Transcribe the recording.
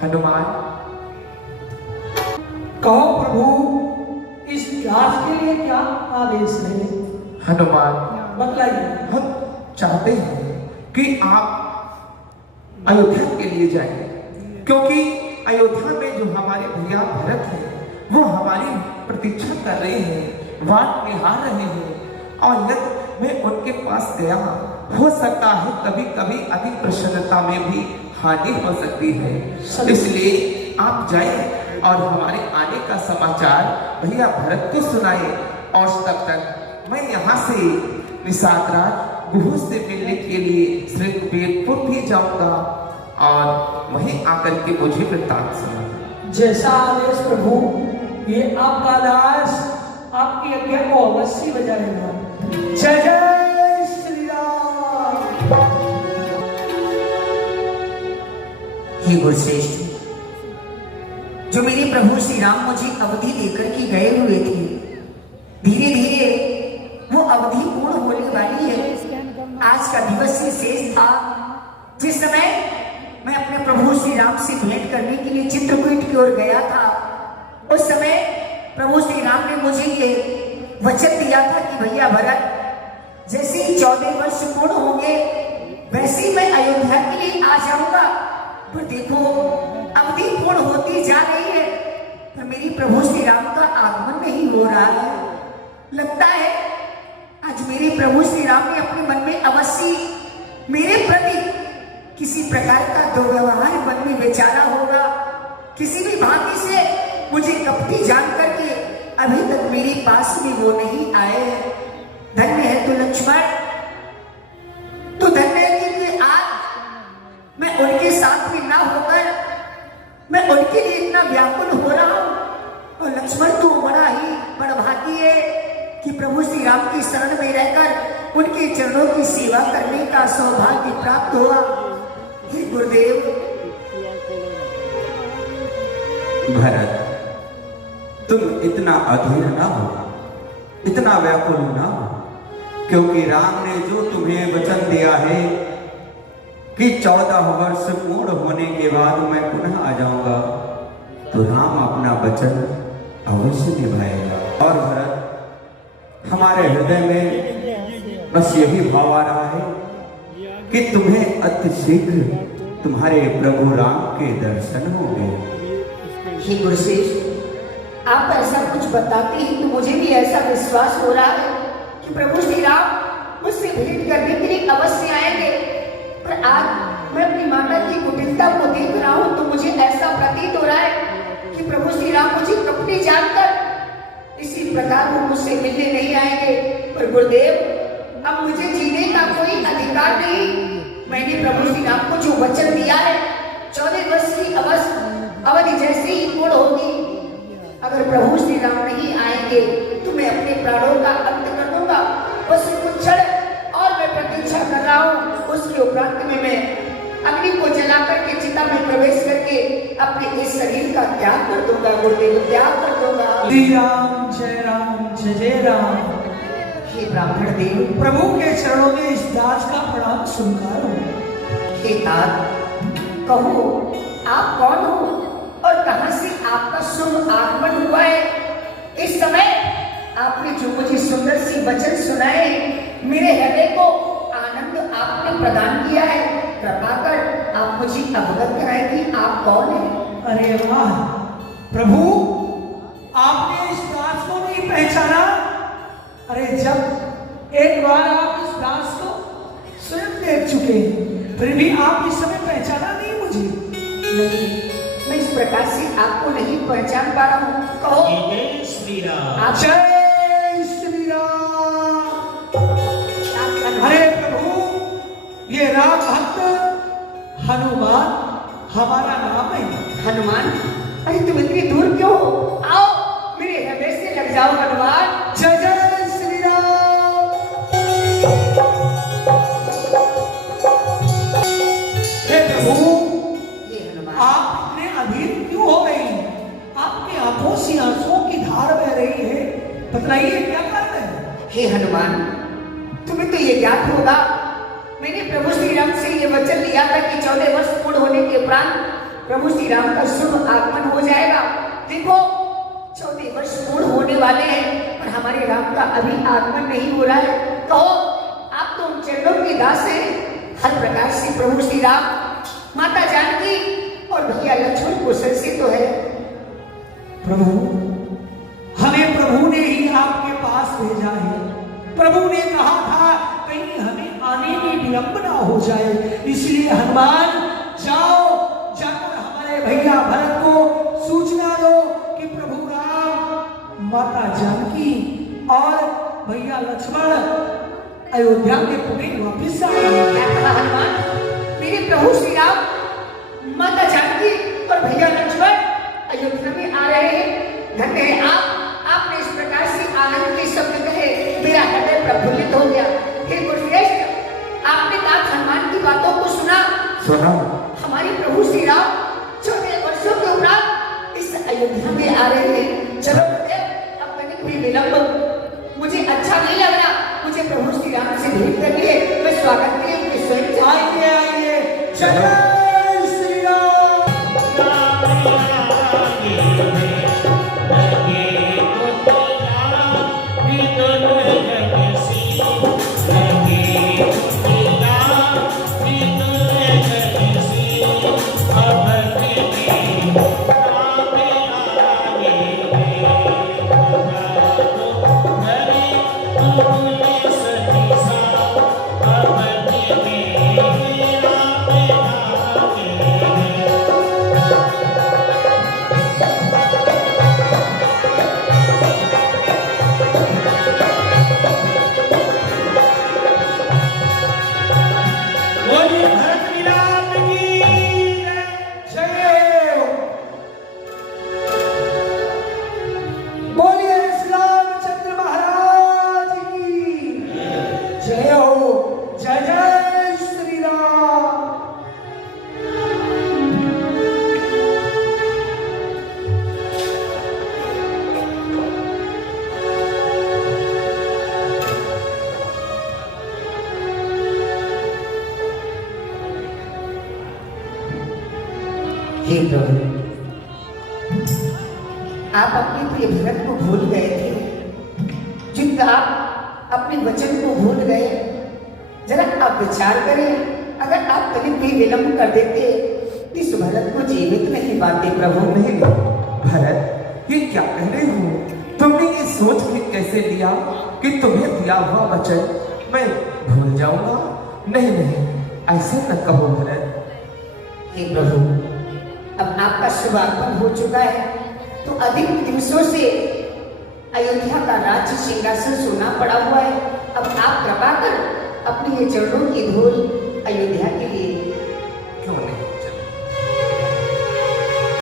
हनुमान, कहो प्रभु, इस दास के लिए क्या आदेश है? हनुमान, बतलाइए। हम चाहते हैं कि आप अयोध्या के लिए जाएं, क्योंकि अयोध्या में जो हमारे भैया भरत हैं वो हमारी प्रतीक्षा कर रहे हैं, वाट निहार रहे हैं। और यदि मैं उनके पास गया, हो सकता है कभी कभी अति प्रसन्नता में भी हानि हो सकती है। इसलिए आप जाएं और हमारे आने का समाचार भैया भरत को सुनाए। और तब तक मैं यहाँ से निषादराज गुरु से मिलने के लिए श्रीवेदपुर भी जाऊंगा और वहीं आकर के मुझे वृत्तांत सुना। जैसा आदेश प्रभु, ये आपका दास आपकी आज्ञा को अवश्य बजाएगा। जय जय श्री राम। हे गुरुश्रेष्ठ, जो मेरे प्रभु श्री राम मुझे अवधि लेकर के गए हुए थे, धीरे धीरे वो अवधि पूर्ण होने वाली है। आज का दिवस ही शेष था। जिस समय मैं अपने प्रभु श्री राम से भेंट करने के लिए चित्रकूट की ओर गया था, उस समय प्रभु श्री राम ने मुझे ये वचन दिया था कि भैया भरत, जैसे ही 14 वर्ष पूर्ण होंगे वैसे ही मैं अयोध्या के लिए आ जाऊंगा। पर देखो, अवधि पूर्ण होती जा रही है पर मेरी प्रभु श्री राम का आगमन नहीं हो रहा है। लगता है आज मेरे प्रभु श्री राम ने अपने मन में अवश्य मेरे प्रति किसी प्रकार का दुर्व्यवहार मन में विचारा होगा। किसी भी भांति से मुझे कपटी जान करके अभी तक मेरे पास में वो नहीं आए। धन्य है तो लक्ष्मण, तो धन्य है कि आज मैं उनके साथ में ना होकर मैं उनके लिए इतना व्याकुल हो रहा हूं। और लक्ष्मण तो बड़ा ही बड़भागी है कि प्रभु श्री राम की शरण में रहकर उनके चरणों की सेवा करने का सौभाग्य प्राप्त हुआ। हे गुरुदेव। भरत, तुम इतना अधीर ना हो, इतना व्याकुल ना हो, क्योंकि राम ने जो तुम्हें वचन दिया है कि 14 वर्ष पूर्ण होने के बाद मैं पुनः आ जाऊंगा, तो राम अपना वचन अवश्य निभाएगा। और भरत, हमारे हृदय में बस यही भाव आ रहा है कि तुम्हें अति शीघ्र तुम्हारे प्रभु राम के दर्शन होंगे। हे गुरुश्रेष्ठ, आप ऐसा कुछ बताते हैं तो मुझे भी ऐसा विश्वास हो रहा है कि प्रभु श्री राम मुझसे भेंट करने के लिए अवश्य आएंगे। पर आज मैं अपनी माता की कुटिलता को देख रहा हूँ तो मुझे ऐसा प्रतीत हो रहा है कि प्रभु श्री राम मुझे कपटी जानकर इसी प्रकार वो मुझसे मिलने नहीं आएंगे। पर गुरुदेव, अब मुझे जीने का कोई अधिकार नहीं। मैंने प्रभु श्री राम को जो वचन दिया है, 14 वर्ष की अवधि जैसे ही पूर्ण होगी, अगर प्रभु श्री राम नहीं आएंगे तो मैं अपने प्राणों का अंत कर दूंगा। बस कुछ क्षण और मैं प्रतीक्षा कर रहा हूँ। उसके उपरांत में मैं अग्नि को जला करके चिता में प्रवेश करके अपने इस शरीर का त्याग कर दूंगा। गुरुदेव, त्याग कर दूंगा। श्री राम जय राम जय जय राम। हे ब्राह्मण देव, प्रभु के चरणों में इस दास का प्रणाम स्वीकार हो। हे तात, कहो आप कौन हो और कहां से आपका शुभ आगमन हुआ है? इस समय आपने जो मुझे सुंदर सी वचन सुनाए, मेरे हृदय को आनंद आपने प्रदान किया है। कृपा कर आप मुझे अवगत कराएं कि आप कौन हैं? अरे वाह प्रभु, आपने इस दास को नहीं पहचाना? अरे जब एक बार आप इस दास को स्वयं देख चुके, फिर भी आप इस समय पहचाना नहीं मुझे? नहीं, मैं इस प्रकार से आपको नहीं पहचान पा रहा हूँ। कहो। जय श्री राम। आप जय श्री राम। अरे प्रभु, ये राम भक्त हनुमान हमारा नाम है। हनुमान? अरे तुम इतनी दूर क्यों हो? आओ मेरे हृदय से लग जाओ हनुमान। जय जय श्री राम। हे प्रभु, ये हनुमान, आप इतने अधीर क्यों हो गई? आपके आंखों से आंसुओं की धार बह रही है, बतलाइए क्या कारण है? हे हनुमान, तुम्हें तो ये ज्ञात होगा, मैंने प्रभु श्री राम से ये वचन लिया था कि 14 वर्ष पूर्ण होने के उपरांत प्रभु श्री राम का शुभ आगमन हो जाएगा। देखो 14 वर्ष पूर्ण होने वाले हैं पर हमारे राम का अभी आगमन नहीं हो रहा है। कहो आप तो उन चरणों के दास हैं। हर प्रकार से प्रभु श्री राम, माता जानकी और भैया लक्ष्मण कुशल से तो है। प्रभु, हमें प्रभु ने ही आपके पास भेजा है। प्रभु ने कहा था कहीं हमें आने में विलंब ना हो जाए, इसलिए हनुमान जाओ, जाकर हमारे भैया भरत को सूचना दो कि प्रभु राम, माता जानकी और भैया लक्ष्मण अयोध्या में पुनः वापिस आ गए। क्या कहा हनुमान? मेरे प्रभु श्री राम, माता जानकी और भैया लक्ष्मण अयोध्या में आ रहे हैं। धन्य है आपने इस प्रकार से आनंद के शब्द कहे, मेरा हृदय प्रफुल्लित हो गया। हे गुरुश्रेष्ठ, आपने नाथ हनुमान की बातों को सुना? हमारे प्रभु श्री राम 14 वर्षों के उपरांत इस अयोध्या में आ रहे हैं। चलो अब तनिक भी विलंब मुझे अच्छा नहीं लग रहा। मुझे प्रभु श्री राम से भेंट करनी है। मैं स्वागत के लिए स्वयं आइए चलो श्री राम। हे प्रभु, आप अपने प्रिय भरत को भूल गए थे, जिनका आप अपने वचन को भूल गए। जरा आप विचार करें, अगर आप कभी भी विलंब कर देते इस भरत को जीवित नहीं पाते। प्रभु नहीं भरत, ये क्या कह रहे हो? तुमने ये सोच के कैसे लिया कि तुम्हें दिया हुआ वचन मैं भूल जाऊंगा? नहीं नहीं, ऐसा न कहो भरत। हे प्रभु, अब आपका शुभ आगमन हो चुका है तो अधिक दिवसों से अयोध्या का राज्य सिंहासन सोना पड़ा हुआ है। अब आप कृपा कर अपने ये चरणों की धूल अयोध्या